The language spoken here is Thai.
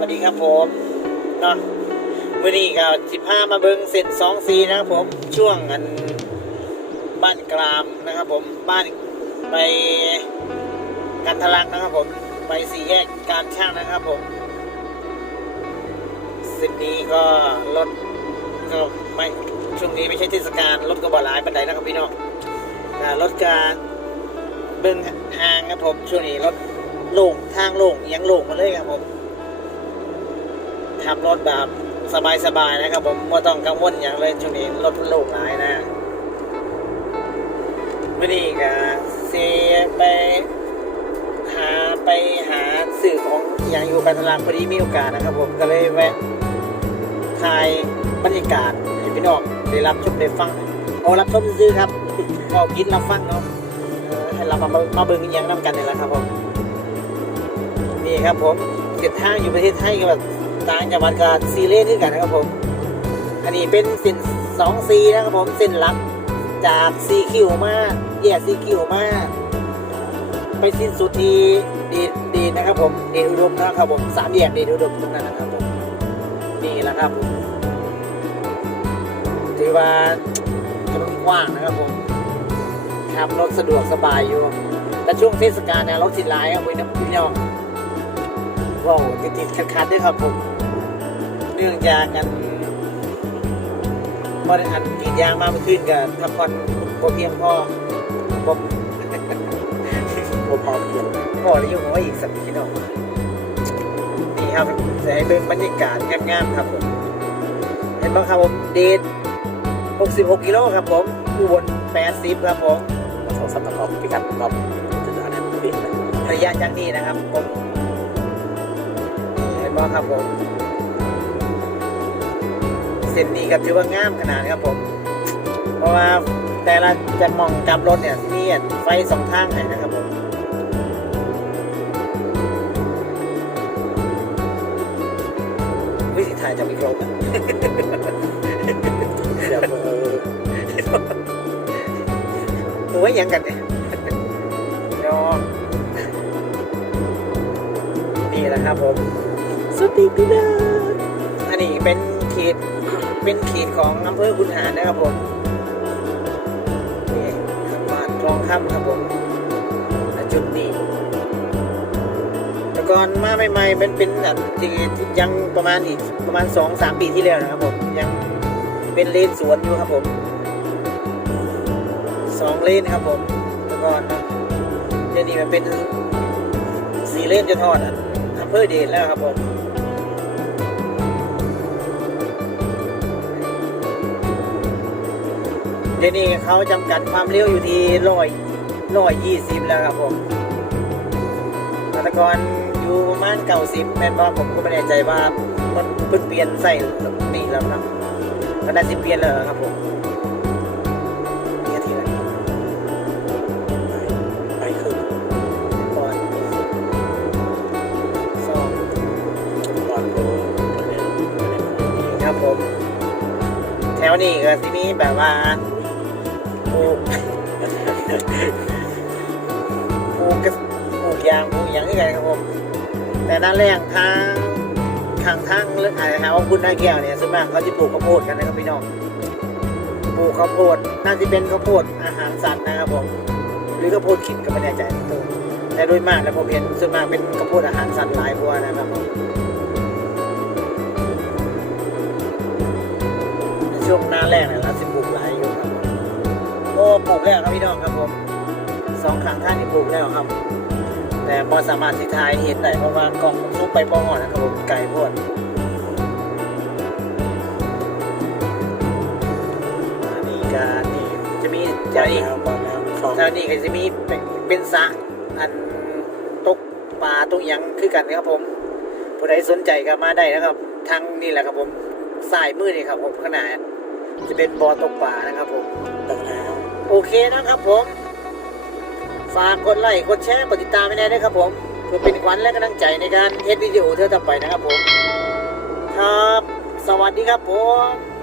วัสดีครับผมเนาะมื่อนี้ก็สิพามาเบิงเส้นสองสีนะครับผมช่วงอันบ้านกรามนะครับผมบ้านไปกันทะลักนะครับผมไปสี่แยกการช่างนะครับผมส้นนี้ก็รถก็ไม่ช่วงนี้ไม่ใช่เทศกาลรถก็บ่หลายปันไดนะครับพี่น้องรถการเบิงห่างครับผมช่วงนี้รถโล่งทางโล่งยังโล่งมาเลยครับผม ขับรถแบบสบายๆนะครับ ผมไม่ต้องกังวลอย่างเลยช่วงนี้รถล่งหลายนะมื่อนี้ก็เซไปหาไปหาสื่อของอย่างอยู่กันทลางพอดีมีโอกาสนะครับ ผมก็เลยแวะถ่ายบรรยากาศให้พี่น้องได้รับชมได้ฟังเอารับชมซื้อครับก็กินรับฟังเนาะเออให้เรามามาเบิ่งอหยังน้ำกันนี่แหละครับผมนี่ครับผมเส้นทางอยู่ประเทศไทยก็แบบ ต่างจังหวัดกับซีเรียสด้วยกันนะครับผม อันนี้เป็นเส้นสองซีนะครับผมเส้นหลักจากซีคิวมาแยกซีคิวมาไปสิ้นสุดที่ดีดีนะครับผมเดชอุดมนะครับผมสามแยกเดชอุดมตรงนั้นนะครับผมนี่แหละครับผมถือว่าถนนกว้างนะครับผมขับรถสะดวกสบายอยู่ แต่ช่วงเทศกาลเนี่ยรถสิหลายครับพี่น้องพี่น้องว้าวติดติดขัดขัดๆด้วยครับผม เนื่องจากกันบริหารกรีดยางมาเมื่อคืนกับทับผ่อนบ่เพียงพอบ่บ่พอเพียงพอแล้วยังว่าอีกสักพี่น้องนี่ครับจะให้เป็นบรรยากาศงามๆครับผมเห็นบ้างครับผมเดท66กิโลครับผมอุบล80ครับผมสองสามตะกอบพิกัดตอบจุดอันนั้นเป็นระยะจากนี้นะครับผมเห็นบ้างครับผม เส้นนี้ก็ถือว่างามขนาดครับผม เพราะว่าแต่ละจะมองกลับรถเนี่ยมีไฟสองทางให้นะครับผมวิธีถ่ายจะมีครบอะเดี๋ยวเออตัวไว้ยังกันเนี่ยยอมนี่แหละครับผม สติปีดาอันนี้เป็นเขต เป็นเขตของอำเภอคุนหารนะครับผมนี่ครับบ้านคลองค่ำครับผมณจุดนี้แต่ก่อนมาใหม่ๆเป็นเป็นแบบยังประมาณอีกประมาณสองสามปีที่แล้วนะครับผมยังเป็นเลนสวนอยู่ครับผมสองเลนครับผมแต่ก่อนเนาะเดี๋ยวนี้มันเป็นสี่เลนจะทอดอะอำเภอเดชแล้วครับผม เดี๋ยวนี้เขาจำกัดความเร็วอยู่ที่ร้อยร้อยยี่สิบแล้วครับผมมาตกอนอยู่ประมาณเก้าสิบแม่นว่าผมก็ไม่แน่ใจว่ามันเพิ่งเปลี่ยนใส่นี่แล้วนะก็น่าจะเปลี่ยนแล้วครับผมนี่ทีละไปคือก่อนสองตอนโลประเด็นประเด็นนี่ครับผม แถวนี้ก็ที่นี้แบบว่า ปลูกปลูกกระปลูกยางปลูกอย่างนี้ไงครับผมแต่ด้านแรกทางทางทางเรื่องอะไรครับว่าคุณนาแก้วเนี่ยส่วนมากเขาจะปลูกข้าวโพดกันนะครับพี่น้องปลูกข้าวโพดน่าจะเป็นข้าวโพดอาหารสัตว์นะครับผมหรือข้าวโพดขิดก็ไม่แน่ใจตัวแต่โดยมากแล้วผมเห็นส่วนมากเป็นข้าวโพดอาหารสัตว์หลายบัวนะครับผมช่วงหน้าแรกเนี่ยเราจะปลู ปลูกแล้วครับพี่น้องครับผมสองข้างท่างนี่ปลูกแล้วครับ แต่พอสามารถที่ทายเห็นได้เพราะว่ากล่องซุกไปป้องอ่อนะครับผมไก่พวดอันนี้ก็นี่จะมีใจเจ้านี้แล้วก่อนแล้วสองเจ้านี้ก็จะมีเป็นเป็นสระอันตกปลาตกหยังคือกันนะครับผมผู้ใดสนใจก็มาได้นะครับทางนี่แหละครับผมสายมือนี่ครับผมขนาดจะเป็นบอตกปลานะครับผมตั้งแล้ โอเคนะครับผม ฝากกดไลค์กดแชร์กดติดตามไม่ได้ด้วยครับผมเพื่อเป็นขวัญและกำลังใจในการเฮ็ดวิดีโอเท่าต่อไปนะครับผม ครับ สวัสดีครับผม